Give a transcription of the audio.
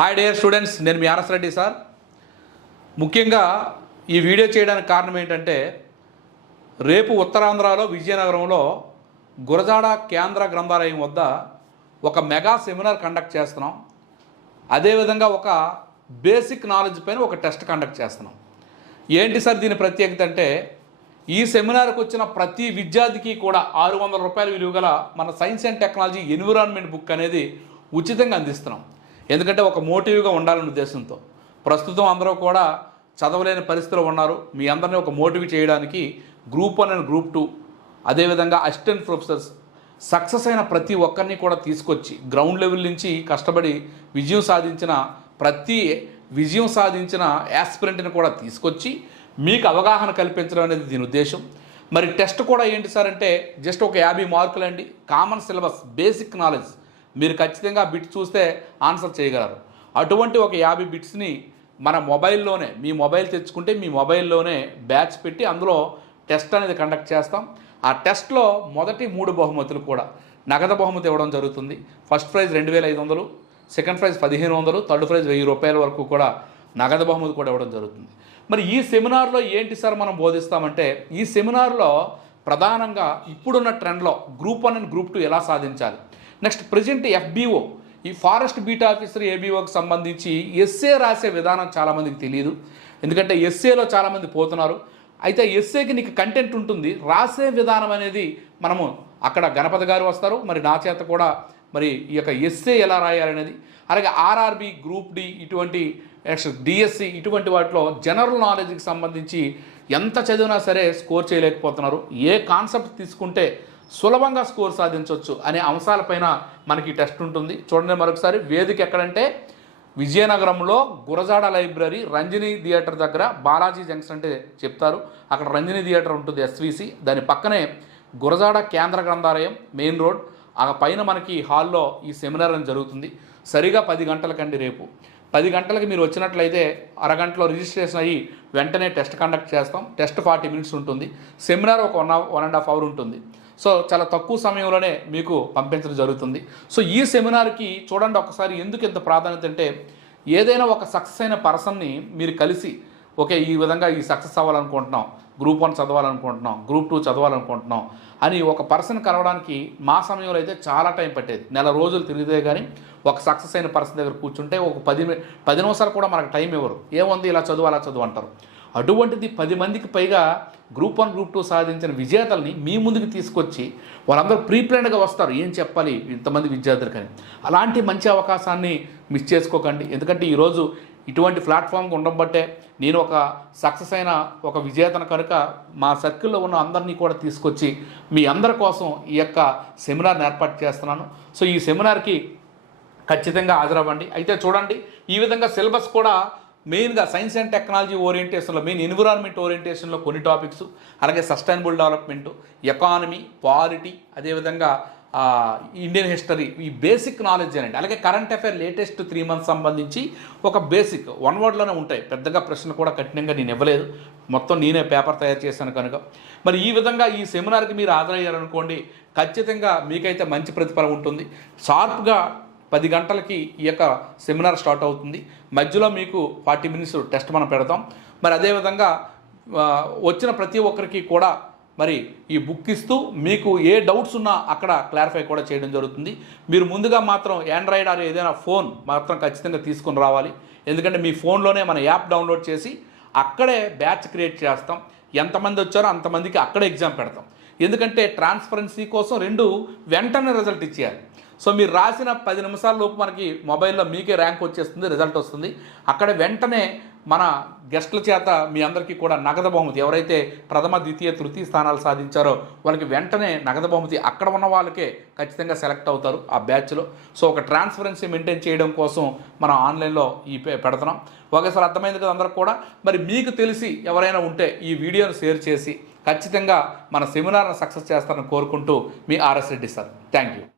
Hi dear students నేను మీ RS Reddy sir. ముఖ్యంగా ఈ వీడియో చేయడానికి కారణం ఏంటంటే రేపు ఉత్తరాంధ్రలో విజయనగరంలో గురజాడ కేంద్ర గ్రంథాలయం వద్ద ఒక మెగా సెమినార్ కండక్ట్ చేస్తున్నాం. అదేవిధంగా ఒక బేసిక్ నాలెడ్జ్ పైన ఒక టెస్ట్ కండక్ట్ చేస్తున్నాం. ఏంటి సార్ దీని ప్రత్యేకత అంటే ఈ సెమినార్కి వచ్చిన ప్రతి విద్యార్థికి కూడా ఆరు వందల రూపాయల విలువ గల మన science and technology environment book అనేది ఉచితంగా అందిస్తున్నాం. ఎందుకంటే ఒక మోటివ్గా ఉండాలనే ఉద్దేశంతో. ప్రస్తుతం అందరూ కూడా చదవలేని పరిస్థితిలో ఉన్నారు. మీ అందరినీ ఒక మోటివ్ చేయడానికి group one and group two అదేవిధంగా అసిస్టెంట్ ప్రొఫెసర్స్ సక్సెస్ అయిన ప్రతి ఒక్కరిని కూడా తీసుకొచ్చి గ్రౌండ్ లెవెల్ నుంచి కష్టపడి విజయం సాధించిన ప్రతి విజయం సాధించిన యాస్పిరెంట్ని కూడా తీసుకొచ్చి మీకు అవగాహన కల్పించడం అనేది దీని ఉద్దేశం. మరి టెస్ట్ కూడా ఏంటి సార్ అంటే జస్ట్ ఒక యాభై మార్కులండి. Common syllabus basic knowledge. మీరు ఖచ్చితంగా బిట్స్ చూస్తే ఆన్సర్ చేయగలరు. అటువంటి ఒక యాభై బిట్స్ని మన మొబైల్లోనే మీ మొబైల్ తెచ్చుకుంటే మీ మొబైల్లోనే బ్యాచ్ పెట్టి అందులో టెస్ట్ అనేది కండక్ట్ చేస్తాం. ఆ టెస్ట్లో మొదటి మూడు బహుమతులు కూడా. నగదు బహుమతి ఇవ్వడం జరుగుతుంది. ఫస్ట్ ప్రైజ్ రెండు వేల ఐదు వందలు సెకండ్ ప్రైజ్ పదిహేను వందలు థర్డ్ ప్రైజ్ వెయ్యి రూపాయల వరకు కూడా నగదు బహుమతి కూడా ఇవ్వడం జరుగుతుంది. మరి ఈ సెమినార్లో ఏంటి సార్ మనం బోధిస్తామంటే ఈ సెమినార్లో ప్రధానంగా ఇప్పుడున్న ట్రెండ్లో group one and group two ఎలా సాధించాలి? నెక్స్ట్ ప్రజెంట్ ఎఫ్బీఓ ఈ ఫారెస్ట్ బీట్ ఆఫీసర్ ఏబీఓకి సంబంధించి ఎస్ఏ రాసే విధానం చాలామందికి తెలియదు ఎందుకంటే ఎస్ఏలో చాలామంది పోతున్నారు. అయితే ఎస్ఏకి నీకు కంటెంట్ ఉంటుంది. రాసే విధానం అనేది మనము అక్కడ గణపతి గారు వస్తారు. మరి నా చేత కూడా మరి ఈ యొక్క ఎస్ఏ ఎలా రాయాలనేది అలాగే ఆర్ఆర్బి గ్రూప్ డి ఇటువంటి నెక్స్ట్ డిఎస్సి ఇటువంటి వాటిలో జనరల్ నాలెడ్జ్కి సంబంధించి ఎంత చదివినా సరే స్కోర్ చేయలేకపోతున్నారు. ఏ కాన్సెప్ట్ తీసుకుంటే సులభంగా స్కోర్ సాధించవచ్చు అనే అంశాలపైన మనకి టెస్ట్ ఉంటుంది. చూడండి మరొకసారి. వేదిక ఎక్కడంటే విజయనగరంలో గురజాడ లైబ్రరీ రంజని థియేటర్ దగ్గర బాలాజీ జంక్షన్ అంటే చెప్తారు. అక్కడ రంజని థియేటర్ ఉంటుంది ఎస్విసి. దాని పక్కనే గురజాడ కేంద్ర గ్రంథాలయం మెయిన్ రోడ్. ఆ పైన మనకి హాల్లో ఈ సెమినార్ అని జరుగుతుంది. సరిగా పది గంటలకండి రేపు. పది గంటలకు మీరు వచ్చినట్లయితే అరగంటలో రిజిస్ట్రేషన్ అయ్యి వెంటనే టెస్ట్ కండక్ట్ చేస్తాం. టెస్ట్ ఫార్టీ మినిట్స్ ఉంటుంది. సెమినార్ ఒక one one and half hour ఉంటుంది. సో చాలా తక్కువ సమయంలోనే మీకు పంపించడం జరుగుతుంది. సో ఈ సెమినార్కి చూడండి ఒకసారి ఎందుకు ఇంత ప్రాధాన్యత అంటే ఏదైనా ఒక సక్సెస్ అయిన పర్సన్ని మీరు కలిసి ఓకే ఈ విధంగా ఈ సక్సెస్ అవ్వాలనుకుంటున్నాం గ్రూప్ వన్ చదవాలనుకుంటున్నాం గ్రూప్ టూ చదవాలనుకుంటున్నాం అని ఒక పర్సన్ కలవడానికి మా సమయంలో అయితే చాలా టైం పట్టేది. నెల రోజులు తిరిగితే కానీ ఒక సక్సెస్ అయిన పర్సన్ దగ్గర కూర్చుంటే ఒక పది పది నిమిషాలు కూడా మనకు టైం ఇవ్వరు. ఏముంది ఇలా చదువు అలా చదువు అంటారు. అటువంటిది పది మందికి పైగా గ్రూప్ వన్ గ్రూప్ టూ సాధించిన విజేతల్ని మీ ముందుకు తీసుకొచ్చి వాళ్ళందరూ ప్రీప్లాన్డ్గా వస్తారు. ఏం చెప్పాలి? ఇంతమంది విద్యార్థులకని. అలాంటి మంచి అవకాశాన్ని మిస్ చేసుకోకండి. ఎందుకంటే ఈరోజు ఇటువంటి ప్లాట్ఫామ్కి ఉండడం బట్టే నేను ఒక సక్సెస్ అయిన ఒక విజేతను కనుక మా సర్కిల్లో ఉన్న అందరినీ కూడా తీసుకొచ్చి మీ అందరి కోసం ఈ యొక్క సెమినార్ని ఏర్పాటు చేస్తున్నాను. సో ఈ సెమినార్కి ఖచ్చితంగా హాజరవ్వండి. అయితే చూడండి ఈ విధంగా సిలబస్ కూడా మెయిన్గా సైన్స్ అండ్ టెక్నాలజీ ఓరియంటేషన్లో మెయిన్ ఎన్విరాన్మెంట్ ఓరియంటేషన్లో కొన్ని టాపిక్స్ అలాగే సస్టైనబుల్ డెవలప్మెంట్ ఎకానమీ పాలిటీ అదేవిధంగా ఇండియన్ హిస్టరీ ఈ బేసిక్ నాలెడ్జ్ అనండి. అలాగే current affair latest three months సంబంధించి ఒక బేసిక్ వన్ వర్డ్లోనే ఉంటాయి. పెద్దగా ప్రశ్న కూడా కఠినంగా నేను ఇవ్వలేదు. మొత్తం నేనే పేపర్ తయారు చేశాను కనుక. మరి ఈ విధంగా ఈ సెమినార్కి మీరు హాజరయ్యారనుకోండి ఖచ్చితంగా మీకైతే మంచి ప్రతిఫలం ఉంటుంది. షార్ప్గా పది గంటలకి ఈ యొక్క సెమినార్ స్టార్ట్ అవుతుంది. మధ్యలో మీకు ఫార్టీ మినిట్స్ టెస్ట్ మనం పెడతాం. మరి అదేవిధంగా వచ్చిన ప్రతి ఒక్కరికి కూడా మరి ఈ బుక్ ఇస్తూ మీకు ఏ డౌట్స్ ఉన్నా అక్కడ క్లారిఫై కూడా చేయడం జరుగుతుంది. మీరు ముందుగా మాత్రం ఆండ్రాయిడ్ ఆర్ ఏదైనా ఫోన్ మాత్రం ఖచ్చితంగా తీసుకొని రావాలి. ఎందుకంటే మీ ఫోన్లోనే మన యాప్ డౌన్లోడ్ చేసి అక్కడే బ్యాచ్ క్రియేట్ చేస్తాం. ఎంతమంది వచ్చారో అంతమందికి అక్కడే ఎగ్జామ్ పెడతాం. ఎందుకంటే ట్రాన్స్పరెన్సీ కోసం రెండు వెంటనే రిజల్ట్ ఇచ్చేయాలి. సో మీరు రాసిన పది నిమిషాల లోపు మనకి మొబైల్లో మీకే ర్యాంక్ వచ్చేస్తుంది రిజల్ట్ వస్తుంది. అక్కడ వెంటనే మన గెస్ట్ల చేత మీ అందరికీ కూడా నగదు బహుమతి ఎవరైతే ప్రథమ ద్వితీయ తృతీయ స్థానాలు సాధించారో వాళ్ళకి వెంటనే నగదు బహుమతి అక్కడ ఉన్న వాళ్ళకే ఖచ్చితంగా సెలెక్ట్ అవుతారు ఆ బ్యాచ్లో. సో ఒక ట్రాన్స్పరెన్సీ మెయింటైన్ చేయడం కోసం మనం ఆన్లైన్లో ఈ పెడుతున్నాం. ఒకసారి అర్థమైంది కదా అందరికి కూడా? మరి మీకు తెలిసి ఎవరైనా ఉంటే ఈ వీడియోను షేర్ చేసి ఖచ్చితంగా మన సెమినార్ను సక్సెస్ చేస్తారని కోరుకుంటూ మీ RS Reddy sir. Thank you.